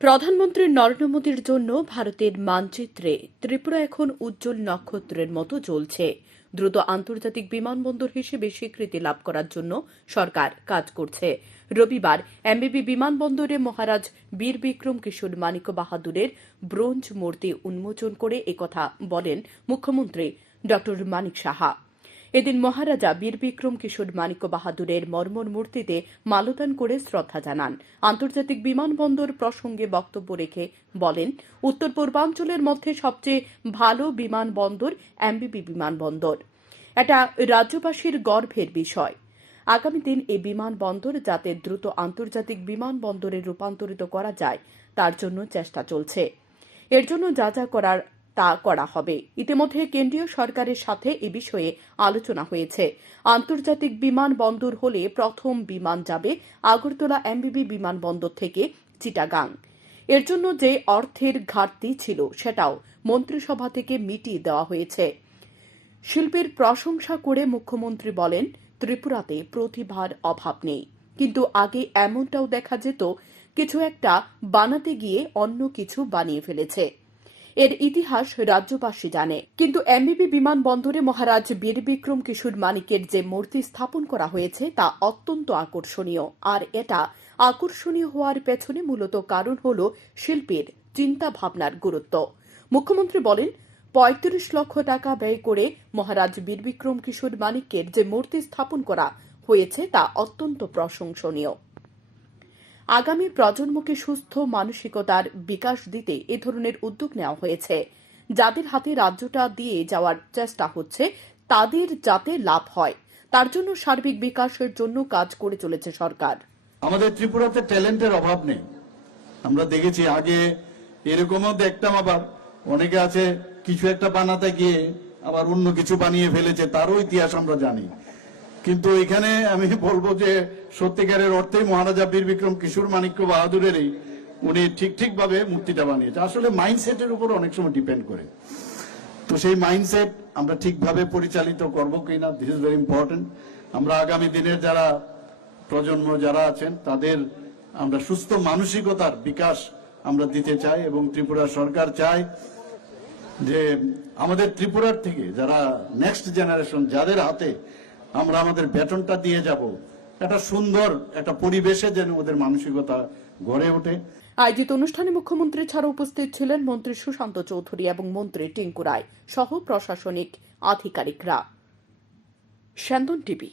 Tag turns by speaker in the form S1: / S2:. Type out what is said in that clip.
S1: প্রধানমন্ত্রী নরেন্দ্র মোদীর জন্য ভারতের মানচিত্রে ত্রিপুরা এখন উজ্জ্বল নক্ষত্রের মতো জ্বলছে। দ্রুত আন্তর্জাতিক বিমানবন্দর হিসেবে স্বীকৃতি লাভ করার জন্য সরকার কাজ করছে। রবিবার এমবিবি বিমানবন্দরে মহারাজ বীর বিক্রম কিশোর মানিক বাহাদুরের ব্রোঞ্জ মূর্তি উন্মোচন করে একথা বলেন মুখ্যমন্ত্রী ড মানিক সাহা। এদিন মহারাজা বীর বিক্রম কিশোর মানিক বাহাদুরের মর্মর মূর্তিতে মালদান করে শ্রদ্ধা জানান। আন্তর্জাতিক বিমানবন্দর প্রসঙ্গে বক্তব্য রেখে বলেন, উত্তর পূর্বাঞ্চলের মধ্যে সবচেয়ে ভালো বিমানবন্দর এমবিবি বিমানবন্দর। এটা রাজ্যবাসীর গর্বের বিষয়। আগামী দিন এই বিমানবন্দর যাতে দ্রুত আন্তর্জাতিক বিমানবন্দরে রূপান্তরিত করা যায়, তার জন্য চেষ্টা চলছে। এর জন্য যা যা করার তা করা হবে। ইতিমধ্যে কেন্দ্রীয় সরকারের সাথে এ বিষয়ে আলোচনা হয়েছে। আন্তর্জাতিক বিমানবন্দর হলে প্রথম বিমান যাবে আগরতলা এমবিবি বিমানবন্দর থেকে চিটাগাং। এর জন্য যে অর্থের ঘাটতি ছিল, সেটাও মন্ত্রিসভা থেকে মিটিয়ে দেওয়া হয়েছে। শিল্পীর প্রশংসা করে মুখ্যমন্ত্রী বলেন, ত্রিপুরাতে প্রতিভার অভাব নেই। কিন্তু আগে এমনটাও দেখা যেত, কিছু একটা বানাতে গিয়ে অন্য কিছু বানিয়ে ফেলেছে। এর ইতিহাস রাজ্যবাসী জানে। কিন্তু এমবিবি বিমানবন্দরে মহারাজ বীর বিক্রম কিশোর মানিকের যে মূর্তি স্থাপন করা হয়েছে, তা অত্যন্ত আকর্ষণীয়। আর এটা আকর্ষণীয় হওয়ার পেছনে মূলত কারণ হল শিল্পীর চিন্তা ভাবনার গুরুত্ব। মুখ্যমন্ত্রী বলেন, পঁয়ত্রিশ লক্ষ টাকা ব্যয় করে মহারাজ বীর বিক্রম কিশোর মানিকের যে মূর্তি স্থাপন করা হয়েছে, তা অত্যন্ত প্রশংসনীয়। আগামী প্রজন্মকে সুস্থ মানসিকতার বিকাশ দিতে এ ধরনের উদ্যোগ নেওয়া হয়েছে। যাদের হাতে রাজ্যটা দিয়ে যাওয়ার চেষ্টা হচ্ছে, তাদের যাতে লাভ হয়, তার জন্য সার্বিক বিকাশের জন্য কাজ করে চলেছে সরকার।
S2: আমাদের ত্রিপুরাতে ট্যালেন্টের অভাব নেই। আমরা দেখেছি আগে এরকমও দেখতাম আবার। অনেকে আছে, কিছু একটা বানাতে গিয়ে আবার অন্য কিছু বানিয়ে ফেলেছে, তারও ইতিহাস আমরা জানি। কিন্তু এখানে আমি বলব যে সত্যিকারের অর্থেই মহারাজা বীর বিক্রম কিশোর মানিক্য বাহাদুরেরই উনি ঠিক ঠিক ভাবে মূর্তিটা বানিয়েছে। আসলে মাইন্ডসেটের উপর অনেক সময় ডিপেন্ড করে। তো সেই মাইন্ডসেট আমরা ঠিকভাবে পরিচালিত করব কিনা দিস ইজ ভেরি ইম্পর্টেন্ট আমরা আগামী দিনের যারা প্রজন্ম যারা আছেন, তাদের আমরা সুস্থ মানসিকতার বিকাশ আমরা দিতে চাই এবং ত্রিপুরা সরকার চায় যে আমাদের ত্রিপুরার থেকে যারা নেক্সট জেনারেশন যাদের হাতে আমরা আমাদের বেতনটা দিয়ে যাব। একটা সুন্দর একটা পরিবেশে যেন ওদের মানসিকতা গড়ে ওঠে।
S1: আয়োজিত অনুষ্ঠানে মুখ্যমন্ত্রী ছাড়া উপস্থিত ছিলেন মন্ত্রী সুশান্ত চৌধুরী এবং মন্ত্রী টিঙ্কু রায়, সহ প্রশাসনিক আধিকারিকরা। স্যান্দন টিভি।